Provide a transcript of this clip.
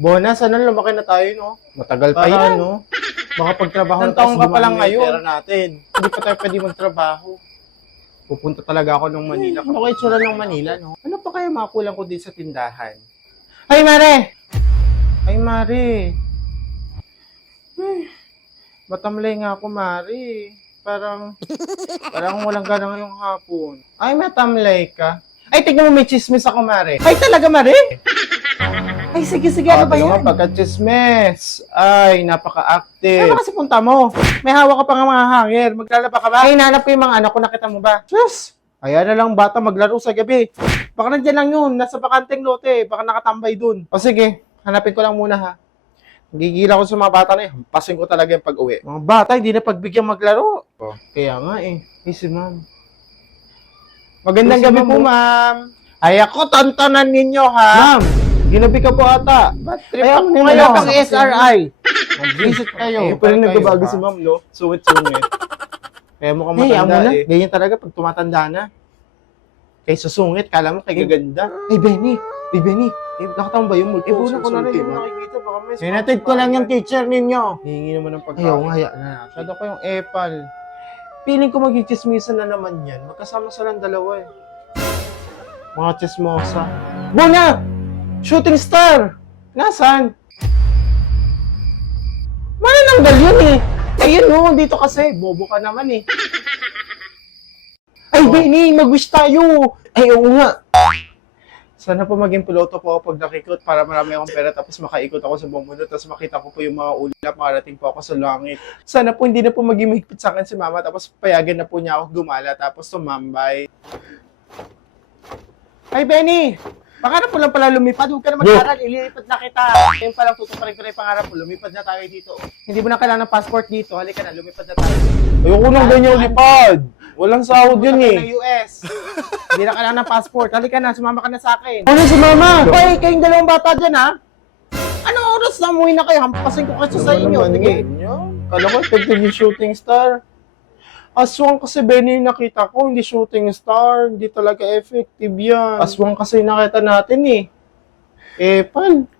Bona, sana lumaki na tayo, no? Matagal pa yan, no? Makapagtrabaho na tayo. Taong ka pa lang ngayon. Pera natin. Hindi pa tayo pwede magtrabaho. Pupunta talaga ako ng Manila. Ano kayo tsura ng Manila, no? Ano pa kaya makulang ko din sa tindahan? Ay, Mare! Ay, Mare! Matamlay nga ako, Mare. Parang walang gana ngayong hapon. Ay, matamlay ka. Ay, tignan mo, may chismis ako, Mare. Ay, talaga, Mare? Ay, sige, ano ba yan? Pagka-chismis. Ay, napaka-active. Ano kasi punta mo? May hawak ka pa nga mga hanger. Maglalaba ka ba? Ay, hinanap ko yung mga anak ko, nakita mo ba? Diyos! Ayan na lang bata maglaro sa gabi. Baka nandiyan lang yun, nasa bakanteng lote. Baka nakatambay dun. O sige, hanapin ko lang muna ha. Gigila ko sa mga bata na yun. Pasin ko talaga yung pag-uwi. Mga bata, hindi na pagbigyan maglaro. Oh, kaya nga eh. Hey, si ma'am. Magandang gabi po, ma'am. Ay ako, tantanan ninyo ha. Ma'am, ginabi ka po ata. Ay ako ngayon kang SRI. Mag-visit kayo. Eh, pero nagbabago si ma'am, no? Sungit-sungit. Kaya mukhang matanda eh. Ganyan talaga pag tumatanda na. Kaysa sungit, kala mo kay gaganda. Hey, Benny. Nakita mo ba yung multo? Ibuna ko na rin yung nakikita. Baka may hinatid ko lang yung teacher ninyo. Hihingi naman ng pagkain. Ayaw nga, haya na. Masyado ko yung epal. Piling ko magkikismisan na naman yan. Magkasama silang dalawa eh. Mga chismosa. Bona! Shooting star! Nasaan? Manananggal yun eh. Ayun no, dito kasi. Bobo ka naman eh. Ay, Benny, mag-wish tayo. Ay, oo nga. Sana po maging piloto po ako pag nakikot para marami akong pera tapos makaikot ako sa buong mundo tapos makita ko po yung mga ulap, makarating po ako sa langit. Sana po hindi na po maging mahigpit sa akin si mama tapos payagan na po niya ako gumala tapos tumambay. Ay, Benny! Pangarap mo lang pala lumipad, huwag ka na mag-aral, ililipat na kita. Ngayon palang tutuparin ko na yung pangarap mo, lumipad na tayo dito. Hindi mo na kailangan ng passport dito, halika na, lumipad na tayo. Ayoko nang ganyan lipad. Walang sahod yun eh. Ng US. Hindi na kailangan ng passport, halika na, sumama ka na sa akin. Ano sumama? Hoy, kayong dalawang bata dyan ha? Anong oras na umuwi na kayo? Hampasin ko kasi sa inyo. Sige. Kala ko, effective yung shooting star. Aswang kasi Benny yung nakita ko, hindi shooting star, hindi talaga effective yan. Aswang kasi yung nakita natin eh. Epal.